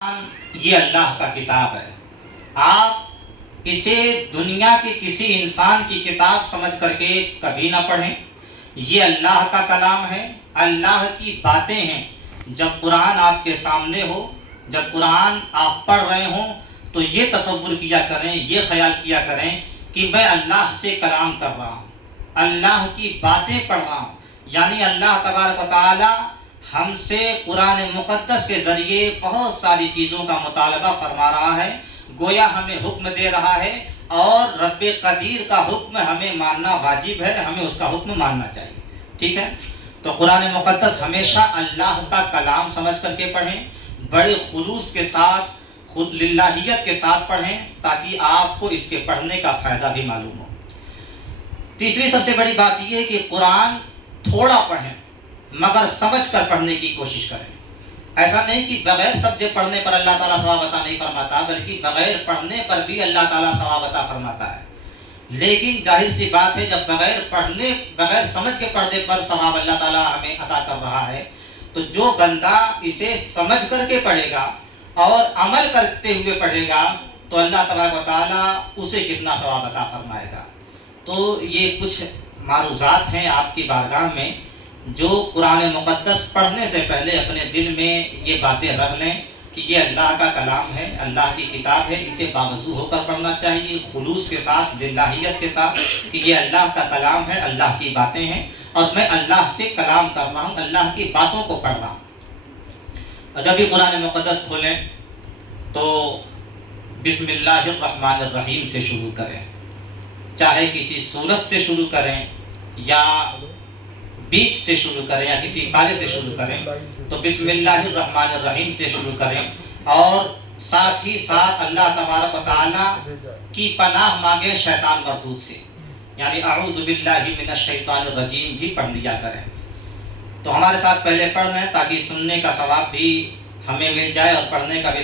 یہ اللہ کا کتاب ہے. آپ اسے دنیا کے کسی انسان کی کتاب سمجھ کر کے کبھی نہ پڑھیں. یہ اللہ کا کلام ہے, اللہ کی باتیں ہیں. جب قرآن آپ کے سامنے ہو, جب قرآن آپ پڑھ رہے ہوں, تو یہ تصور کیا کریں, یہ خیال کیا کریں کہ میں اللہ سے کلام کر رہا ہوں, اللہ کی باتیں پڑھ رہا ہوں. یعنی اللہ تبارک و تعالی ہم سے قرآن مقدس کے ذریعے بہت ساری چیزوں کا مطالبہ فرما رہا ہے. گویا ہمیں حکم دے رہا ہے, اور رب قدیر کا حکم ہمیں ماننا واجب ہے, ہمیں اس کا حکم ماننا چاہیے. ٹھیک ہے, تو قرآن مقدس ہمیشہ اللہ کا کلام سمجھ کر کے پڑھیں, بڑے خلوص کے ساتھ, خود للہیت کے ساتھ پڑھیں, تاکہ آپ کو اس کے پڑھنے کا فائدہ بھی معلوم ہو. تیسری سب سے بڑی بات یہ ہے کہ قرآن تھوڑا پڑھیں, مگر سمجھ کر پڑھنے کی کوشش کریں. ایسا نہیں کہ بغیر سمجھے پڑھنے پر اللہ تعالیٰ ثواب عطا نہیں فرماتا, بلکہ بغیر پڑھنے پر بھی اللہ تعالیٰ ثواب عطا فرماتا ہے. لیکن ظاہر سی بات ہے, جب بغیر سمجھ کے پڑھنے پر ثواب اللہ تعالیٰ ہمیں عطا کر رہا ہے, تو جو بندہ اسے سمجھ کر کے پڑھے گا اور عمل کرتے ہوئے پڑھے گا, تو اللہ تبارک و تعالیٰ اسے کتنا ثواب عطا فرمائے گا. تو یہ کچھ معروضات ہیں آپ کی بارگاہ میں, جو قرآن مقدس پڑھنے سے پہلے اپنے دل میں یہ باتیں رکھ لیں کہ یہ اللہ کا کلام ہے, اللہ کی کتاب ہے. اسے باوضو ہو کر پڑھنا چاہیے, خلوص کے ساتھ, للہیت کے ساتھ, کہ یہ اللہ کا کلام ہے, اللہ کی باتیں ہیں, اور میں اللہ سے کلام کر رہا ہوں, اللہ کی باتوں کو پڑھ رہا ہوں. اور جب بھی قرآن مقدس کھولیں تو بسم اللہ الرحمن الرحیم سے شروع کریں. چاہے کسی سورت سے شروع کریں, یا بیچ سے شروع کریں, یا کسی پارے سے شروع کریں, تو بسم اللہ الرحمن الرحیم سے شروع کریں. اور ساتھ ہی ساتھ اللہ تبارک و تعالی کی پناہ مانگیں شیطان مردود سے, یعنی اعوذ باللہ من الشیطان الرجیم بھی پڑھ لیا کریں. تو ہمارے ساتھ پہلے پڑھ لیں, تاکہ سننے کا ثواب بھی ہمیں مل جائے اور پڑھنے کا بھی